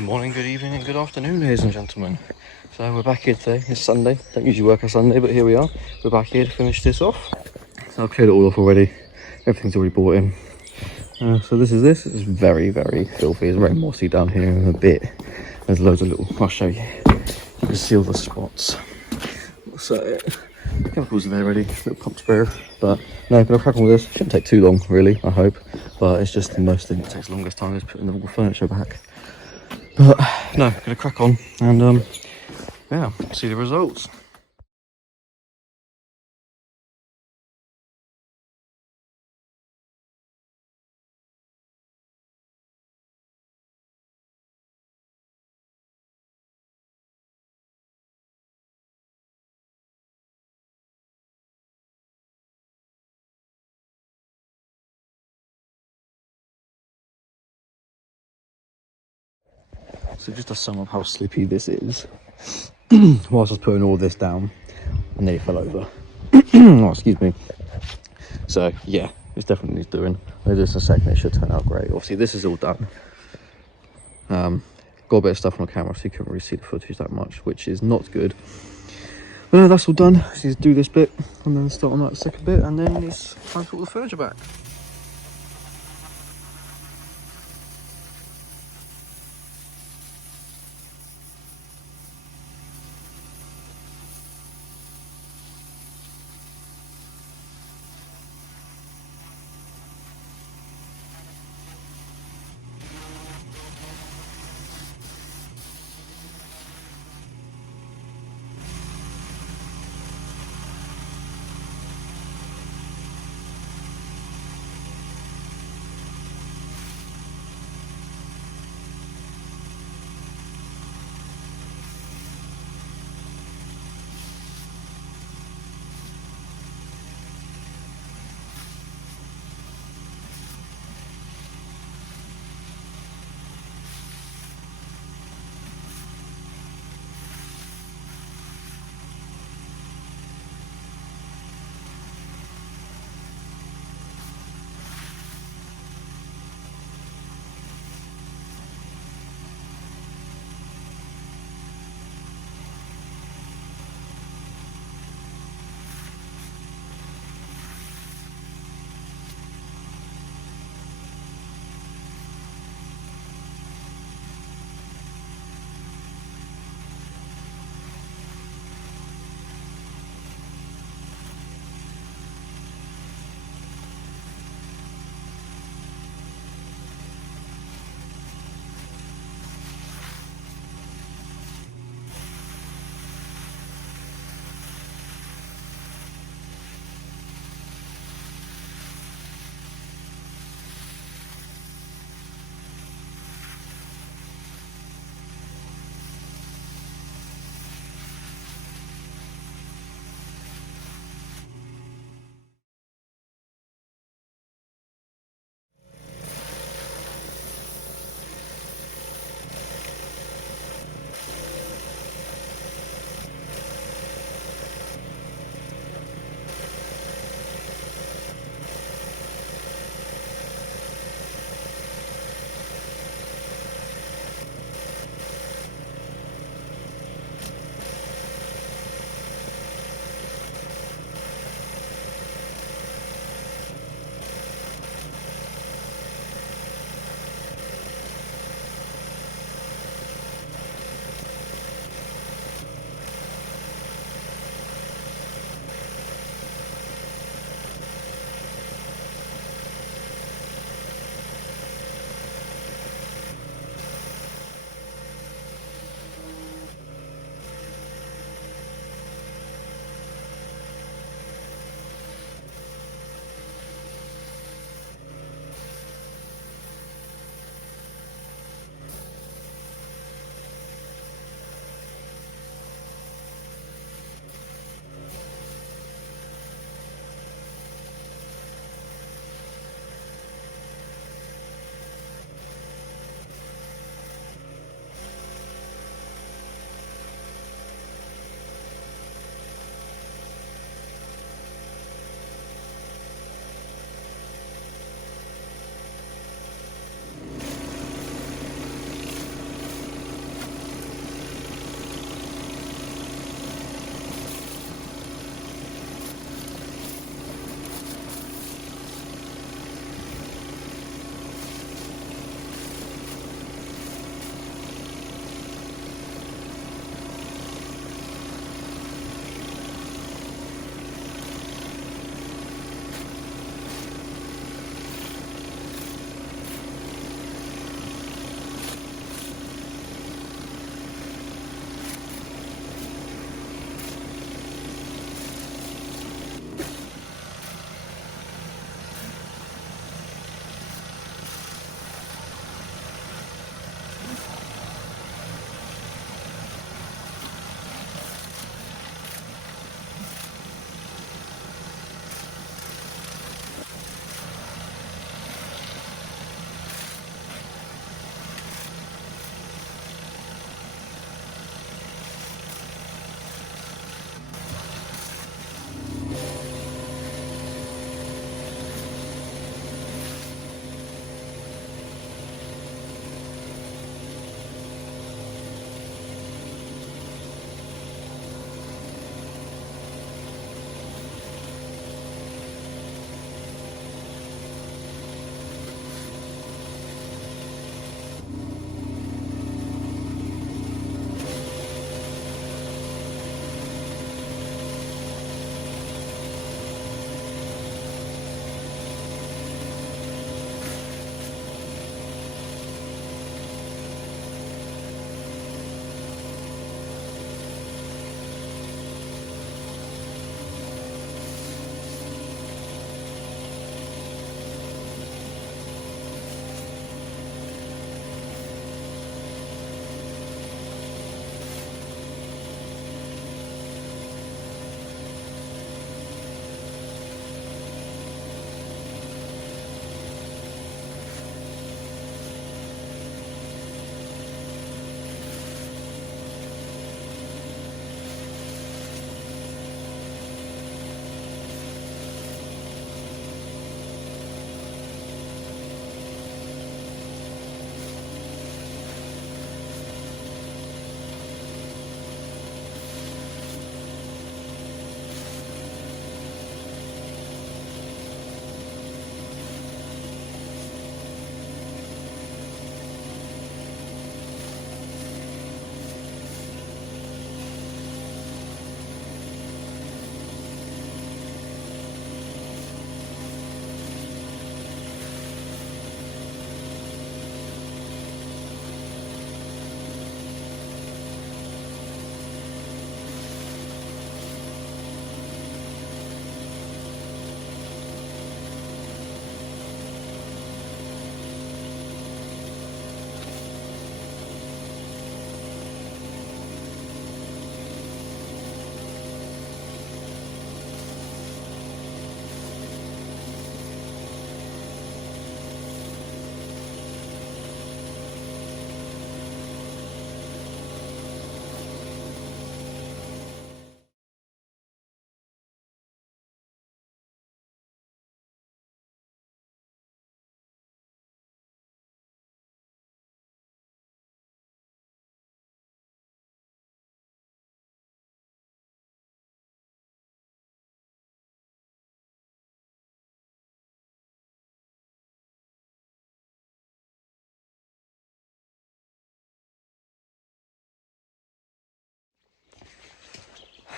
Good morning, good evening and good afternoon, ladies and gentlemen. So we're back here today. It's Sunday. Don't usually work on Sunday, but here we are. We're back here to finish this off. So I've cleared it all off already. Everything's already brought in. So this. It's very, very filthy. It's very mossy down here in a bit. There's loads of little, I'll show you. You can see all the spots. So chemicals are there ready, little pump sprayer. But no, gonna crack on with this. Shouldn't take too long, really, I hope. But it's just the most thing that takes the longest time is putting the furniture back. But no, gonna crack on and yeah, see the results. So just to sum up how slippy this is, whilst I was putting all this down, I nearly fell over. Oh, excuse me. So yeah, it's definitely needs doing. Maybe this in a second, it should turn out great. Obviously this is all done. Got a bit of stuff on camera so you couldn't really see the footage that much, which is not good. But no, that's all done. So you do this bit and then start on that second bit, and then it's time to put all the furniture back.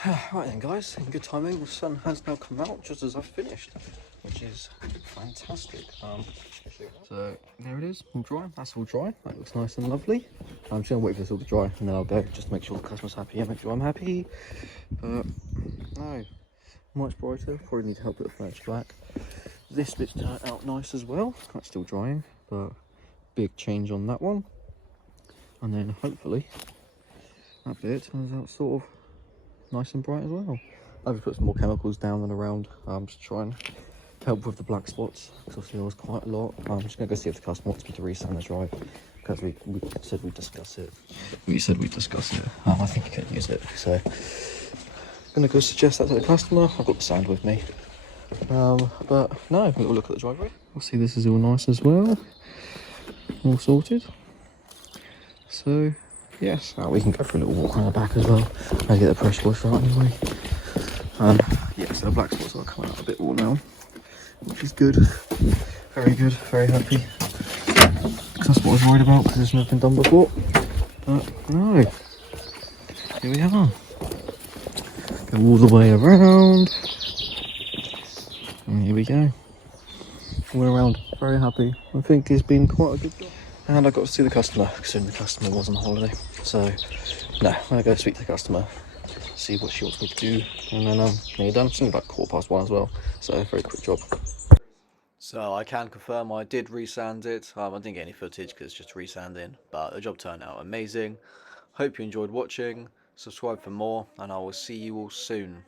Right then guys, in good timing, the sun has now come out just as I've finished, which is fantastic. So there it is, all dry. That's all dry. That looks nice and lovely. I'm just gonna wait for this all to dry and then I'll go just to make sure the customer's happy and make sure I'm happy. But no, much brighter. Probably need to help put the furniture back. This bit's turned out nice as well. That's still drying, but big change on that one. And then hopefully that bit turns out sort of nice and bright as well. I've just put some more chemicals down and around to try and help with the black spots, because obviously there was quite a lot. I'm just going to go see if the customer wants me to resand the drive, because we said we'd discuss it. We said we'd discuss it. I think you can use it, so I'm going to go suggest that to the customer. I've got the sand with me. But no, we'll look at the driveway. We'll see this is all nice as well. All sorted. So yes, we can go for a little walk around the back as well. I get the pressure washer out anyway. Yeah, so the black spots are coming out a bit more now, which is good. Very good, very happy. That's what I was worried about, because it's never been done before. But no, here we are. Go all the way around. And here we go. All around, very happy. I think it's been quite a good job. And I got to see the customer, considering the customer was on holiday. So, no, I'm going to go speak to the customer, see what she wants me to do, and then nearly done. It's only like 1:15 as well, so very quick job. So I can confirm I did resand it. I didn't get any footage because it's just resanding, but the job turned out amazing. Hope you enjoyed watching. Subscribe for more, and I will see you all soon.